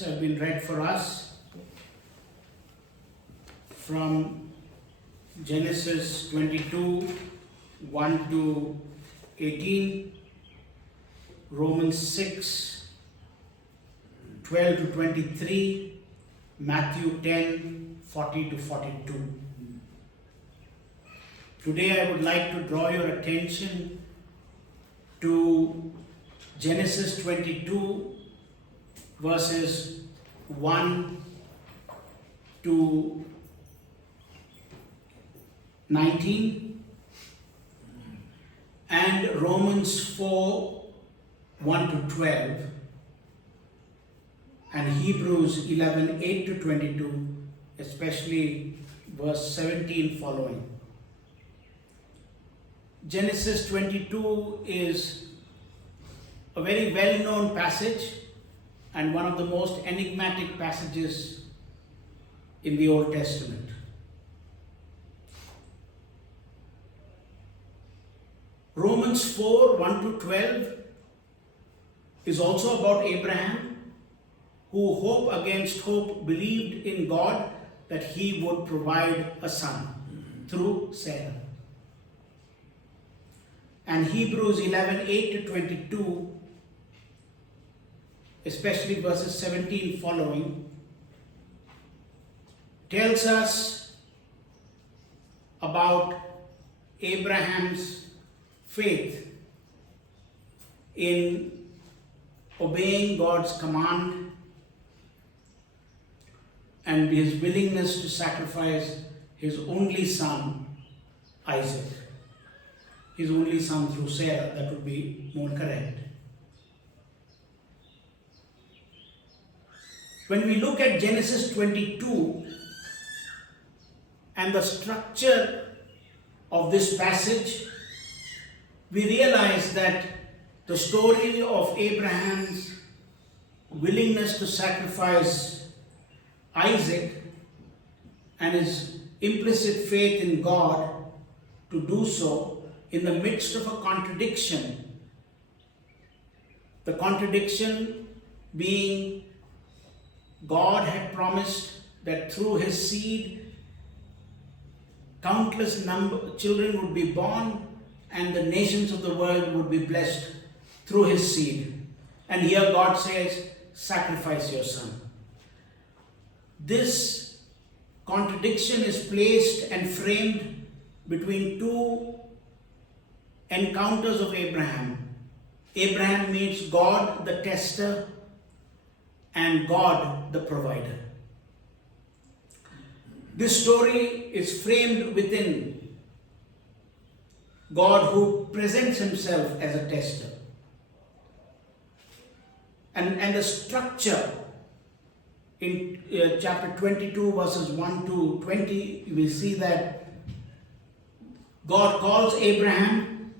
texts have been read for us from Genesis 22, 1 to 18, Romans 6, 12 to 23, Matthew 10, 40 to 42. Today I would like to draw your attention to Genesis 22 verses 1 to 19 and Romans 4, 1 to 12 and Hebrews 11, 8 to 22, especially verse 17 following. Genesis 22 is a very well-known passage and one of the most enigmatic passages in the Old Testament. Romans 4, 1 to 12 is also about Abraham, who hope against hope believed in God that he would provide a son through Sarah. And Hebrews 11, 8 to 22, especially verses 17 following, tells us about Abraham's faith in obeying God's command and his willingness to sacrifice his only son, Isaac. His only son through Sarah, that would be more correct. When we look at Genesis 22 and the structure of this passage, we realize that the story of Abraham's willingness to sacrifice Isaac and his implicit faith in God to do so in the midst of a contradiction. The contradiction being God had promised that through his seed countless children would be born and the nations of the world would be blessed through his seed. And here God says, sacrifice your son. This contradiction is placed and framed between two encounters of Abraham. Abraham meets God the tester and God the provider. This story is framed within God, who presents himself as a tester. And the structure in chapter 22 verses 1 to 20, you will see that God calls Abraham,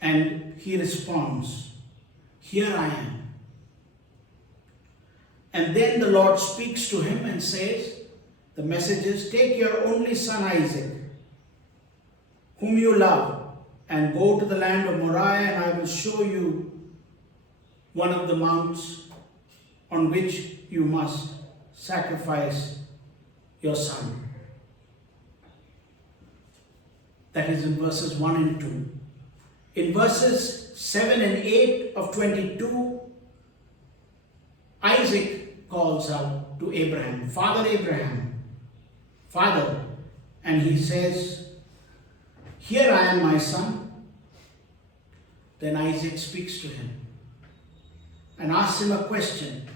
and he responds, here I am. And then the Lord speaks to him and says, the message is, take your only son Isaac, whom you love, and go to the land of Moriah, and I will show you one of the mounts on which you must sacrifice your son. That is in verses 1 and 2. In verses 7 and 8 of 22, Isaac calls out to Abraham, Abraham, Father, and he says, here I am, my son. Then Isaac speaks to him and asks him a question.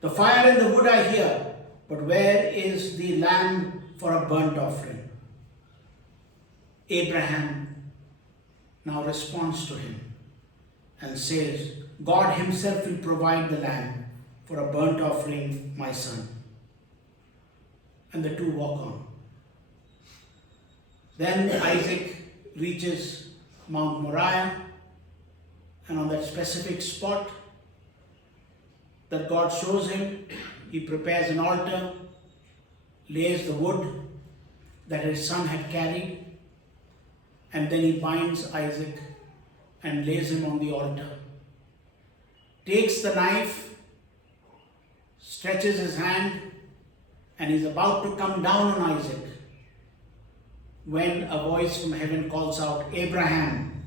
The fire and the wood I hear, but where is the lamb for a burnt offering? Abraham now responds to him and says, God himself will provide the lamb for a burnt offering, my son. And the two walk on. Then Isaac reaches Mount Moriah, and on that specific spot that God shows him, he prepares an altar, lays the wood that his son had carried, and then he binds Isaac and lays him on the altar. takes the knife, stretches his hand, and is about to come down on Isaac when a voice from heaven calls out, Abraham.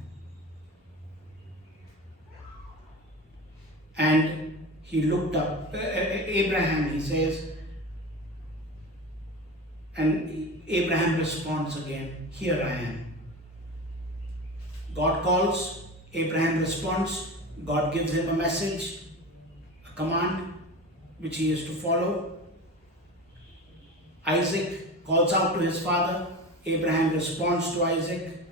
And he looked up, Abraham, he says, and Abraham responds again, here I am. God calls, Abraham responds, God gives him a message, a command, which he is to follow. Isaac calls out to his father, Abraham responds to Isaac.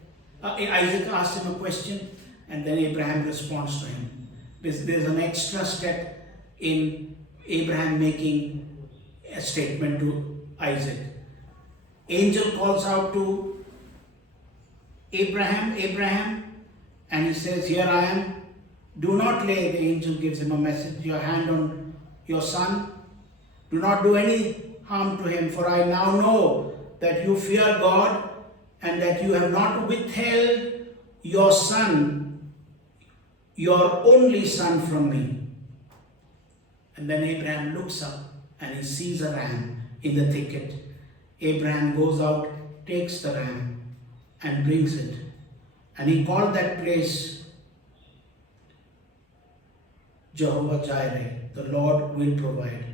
Isaac asks him a question, and then Abraham responds to him. There's an extra step in Abraham making a statement to Isaac. Angel calls out to Abraham, Abraham, and he says, here I am. Do not lay, the angel gives him a message, your hand on your son. Do not do any harm to him, for I now know that you fear God and that you have not withheld your son, your only son, from me. And then Abraham looks up and he sees a ram in the thicket. Abraham goes out, takes the ram and brings it. And he called that place Jehovah Jireh, the Lord will provide.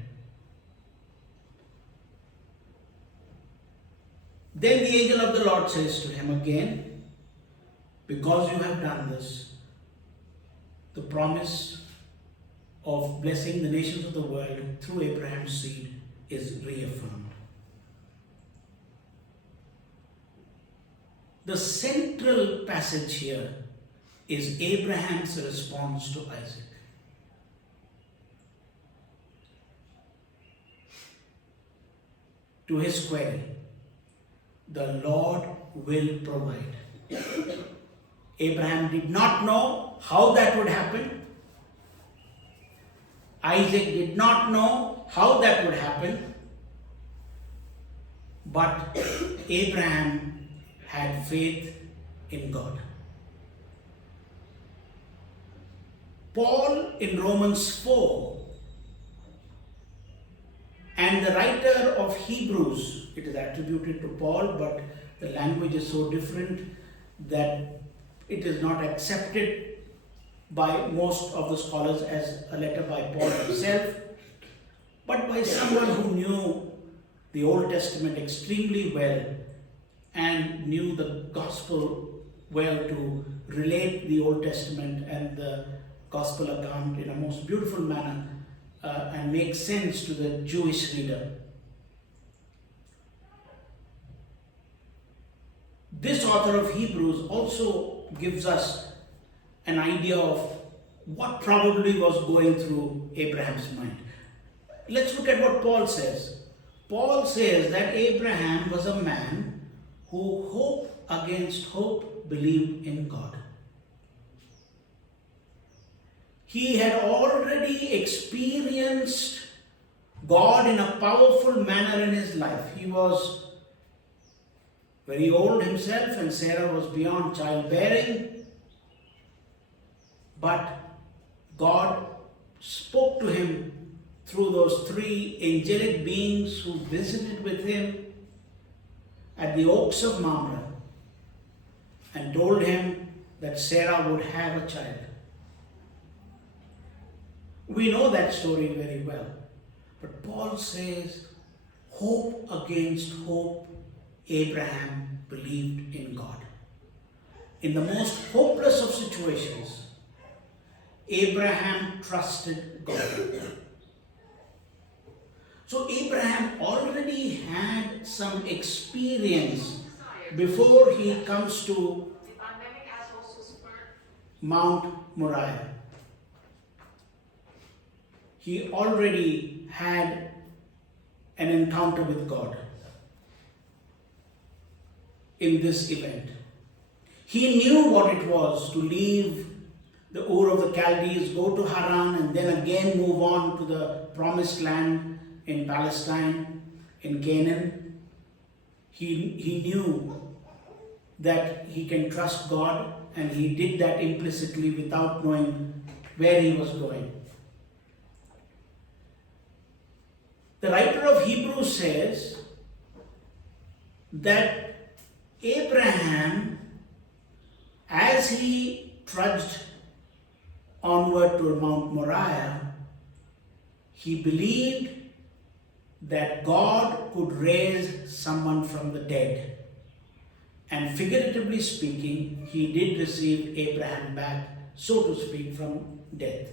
Then the angel of the Lord says to him again, because you have done this, the promise of blessing the nations of the world through Abraham's seed is reaffirmed. The central passage here is Abraham's response to Isaac. To his query, the Lord will provide. Abraham did not know how that would happen. Isaac did not know how that would happen. But Abraham had faith in God. Paul in Romans 4 and the writer of Hebrews, it is attributed to Paul, but the language is so different that it is not accepted by most of the scholars as a letter by Paul himself, but by someone who knew the Old Testament extremely well and knew the gospel well to relate the Old Testament and the gospel account in a most beautiful manner and make sense to the Jewish reader. This author of Hebrews also gives us an idea of what probably was going through Abraham's mind. Let's look at what Paul says. Paul says that Abraham was a man who hope against hope believed in God. He had already experienced God in a powerful manner in his life. He was very old himself and Sarah was beyond childbearing. But God spoke to him through those three angelic beings who visited with him at the oaks of Mamre and told him that Sarah would have a child. We know that story very well. But Paul says, hope against hope, Abraham believed in God. In the most hopeless of situations, Abraham trusted God. So Abraham already had some experience before he comes to Mount Moriah. He already had an encounter with God in this event. He knew what it was to leave the Ur of the Chaldees, go to Haran, and then again move on to the promised land in Palestine, in Canaan. He knew that he can trust God, and he did that implicitly without knowing where he was going. The writer of Hebrews says that Abraham, as he trudged onward to Mount Moriah, he believed that God could raise someone from the dead. And figuratively speaking, he did receive Abraham back, so to speak, from death.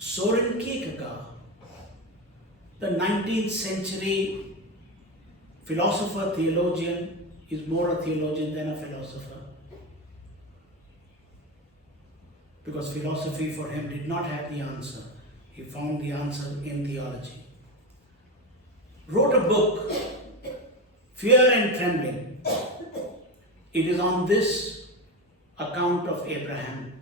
Soren Kierkegaard, the 19th century philosopher, theologian, is more a theologian than a philosopher, because philosophy for him did not have the answer. He found the answer in theology. Wrote a book, Fear and Trembling. It is on this account of Abraham,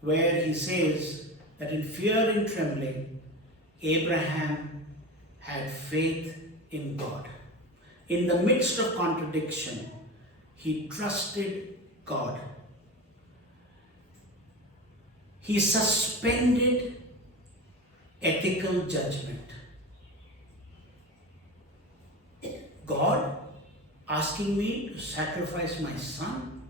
where he says that in fear and trembling, Abraham had faith in God. In the midst of contradiction, he trusted God. He suspended ethical judgment. God asking me to sacrifice my son,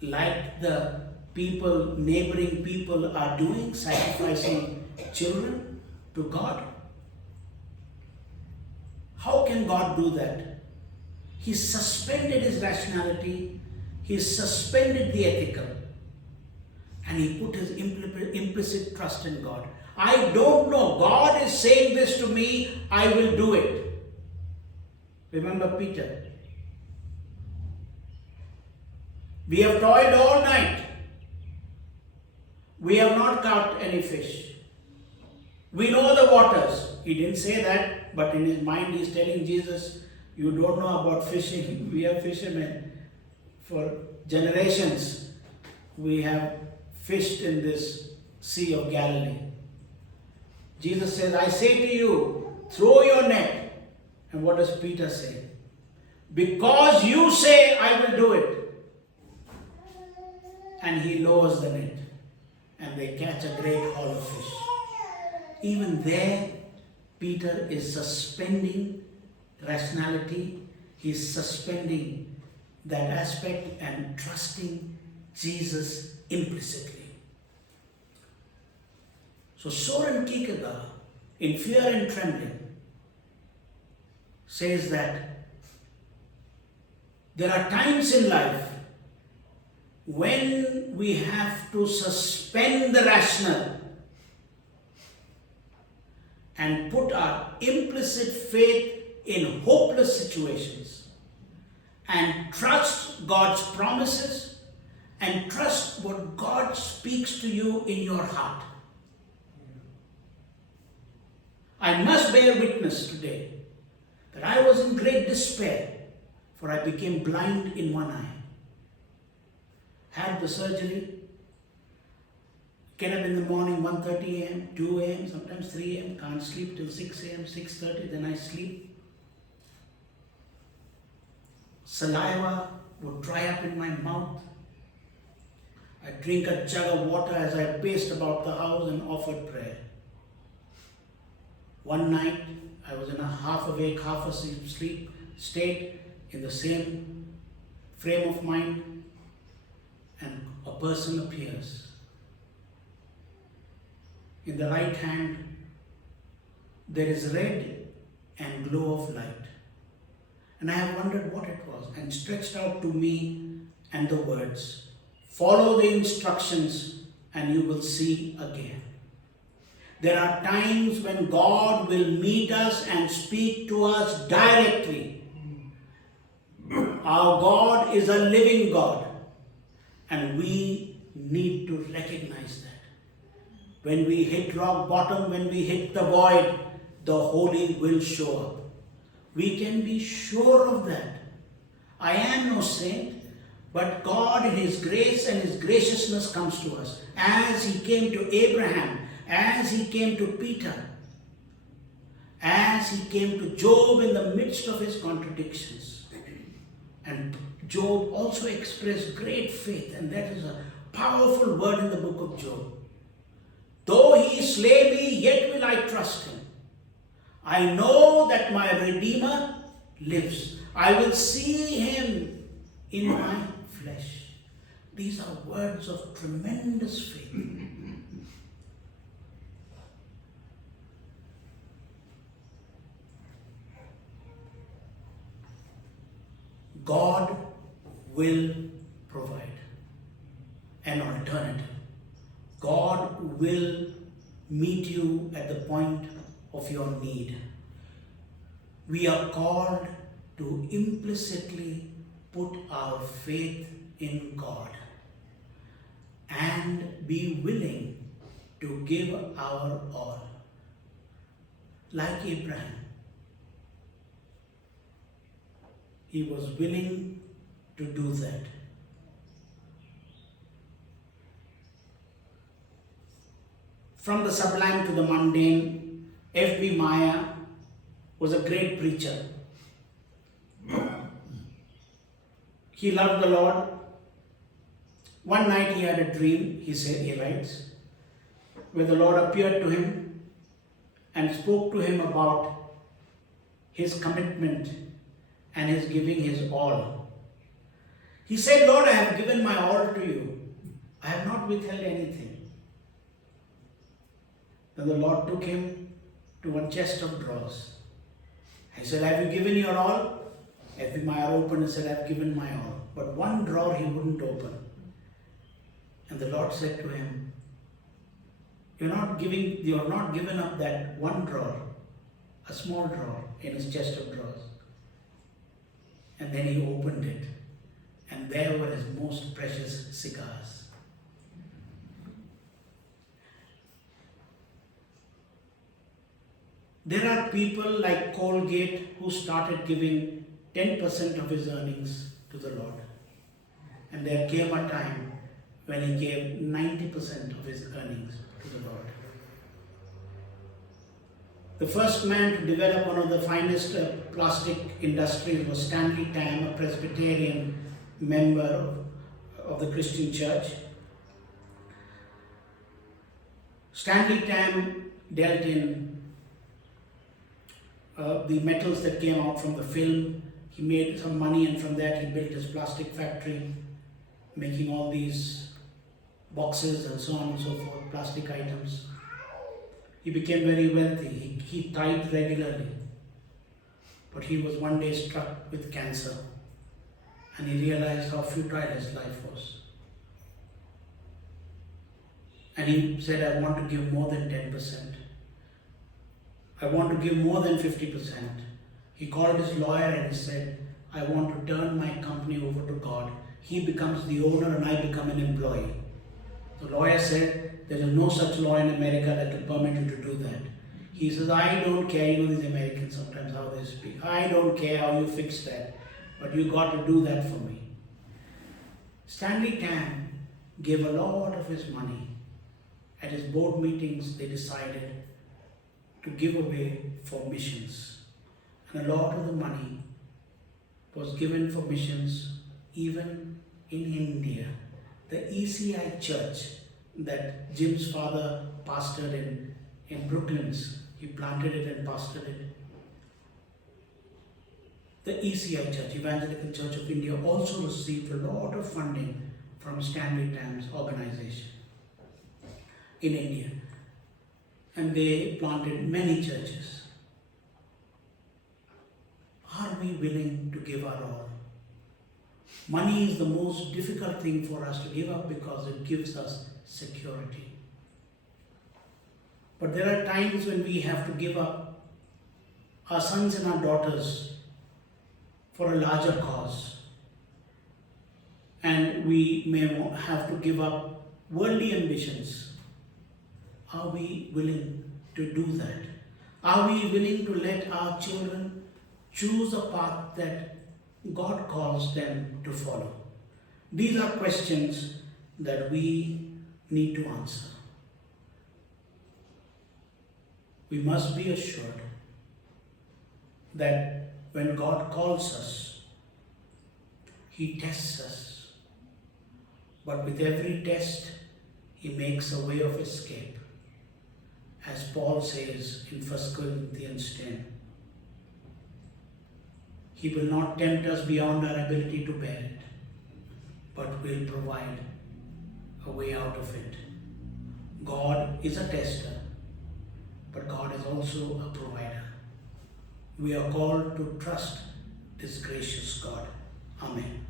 like the neighboring people are doing, sacrificing children to God? How can God do that? He suspended his rationality, he suspended the ethical, and he put his implicit trust in God. I don't know, God is saying this to me, I will do it. Remember Peter? We have toiled all night. We have not caught any fish. We know the waters. He didn't say that, but in his mind he's telling Jesus, you don't know about fishing. We are fishermen. For generations we have fished in this Sea of Galilee. Jesus says, I say to you, throw your net. And what does Peter say? Because you say, I will do it. And he lowers the net. And they catch a great haul of fish. Even there, Peter is suspending rationality. He's suspending that aspect and trusting Jesus implicitly. So Soren Kierkegaard, in Fear and Trembling, says that there are times in life when we have to suspend the rational and put our implicit faith in hopeless situations and trust God's promises and trust what God speaks to you in your heart. I must bear witness today that I was in great despair, for I became blind in one eye. Had the surgery, get up in the morning 1:30 a.m., 2 a.m., sometimes 3 a.m., can't sleep till 6 a.m., 6:30, then I sleep. Saliva would dry up in my mouth. I drink a jug of water as I paced about the house and offered prayer. One night, I was in a half awake, half asleep state, in the same frame of mind, and a person appears. In the right hand, there is red and glow of light. And I have wondered what it was, and stretched out to me and the words, follow the instructions and you will see again. There are times when God will meet us and speak to us directly. Our God is a living God, and we need to recognize that. When we hit rock bottom, when we hit the void, the Holy will show up. We can be sure of that. I am no saint, but God in His grace and His graciousness comes to us. As He came to Abraham, as He came to Peter, as He came to Job in the midst of his contradictions. And Job also expressed great faith, and that is a powerful word in the book of Job. Though he slay me, yet will I trust him. I know that my Redeemer lives. I will see him in my flesh. These are words of tremendous faith. God will provide an alternative. God will meet you at the point of your need. We are called to implicitly put our faith in God and be willing to give our all. Like Abraham, he was willing to do that. From the sublime to the mundane, F.B. Meyer was a great preacher. He loved the Lord. One night he had a dream, he writes, where the Lord appeared to him and spoke to him about his commitment and his giving his all. He said, Lord, I have given my all to you. I have not withheld anything. Then the Lord took him to one chest of drawers. He said, have you given your all? F.B. Meyer opened and said, I have given my all. But one drawer he wouldn't open. And the Lord said to him, you have not given up that one drawer, a small drawer in his chest of drawers. And then he opened it, and there were his most precious cigars. There are people like Colgate who started giving 10% of his earnings to the Lord. And there came a time when he gave 90% of his earnings to the Lord. The first man to develop one of the finest plastic industries was Stanley Tam, a Presbyterian member of the Christian church. Stanley Tam dealt in the metals that came out from the film. He made some money, and from that he built his plastic factory, making all these boxes and so on and so forth, plastic items. He became very wealthy. He tithed regularly. But he was one day struck with cancer, and he realized how futile his life was. And he said, I want to give more than 10%. I want to give more than 50%. He called his lawyer and he said, I want to turn my company over to God. He becomes the owner and I become an employee. The lawyer said, there is no such law in America that will permit you to do that. He says, I don't care. You know these Americans sometimes how they speak. I don't care how you fix that, but you got to do that for me. Stanley Tam gave a lot of his money. At his board meetings, they decided to give away for missions. And a lot of the money was given for missions even in India. The ECI church that Jim's father pastored in Brooklands, he planted it and pastored it. The ECI church, Evangelical Church of India, also received a lot of funding from Stanley Tam's organization in India. And they planted many churches. Are we willing to give our all? Money is the most difficult thing for us to give up because it gives us security. But there are times when we have to give up our sons and our daughters for a larger cause. And we may have to give up worldly ambitions. Are we willing to do that? Are we willing to let our children choose a path that God calls them to follow? These are questions that we need to answer. We must be assured that when God calls us, He tests us. But with every test, He makes a way of escape. As Paul says in 1 Corinthians 10, He will not tempt us beyond our ability to bear it, but will provide a way out of it. God is a tester, but God is also a provider. We are called to trust this gracious God. Amen.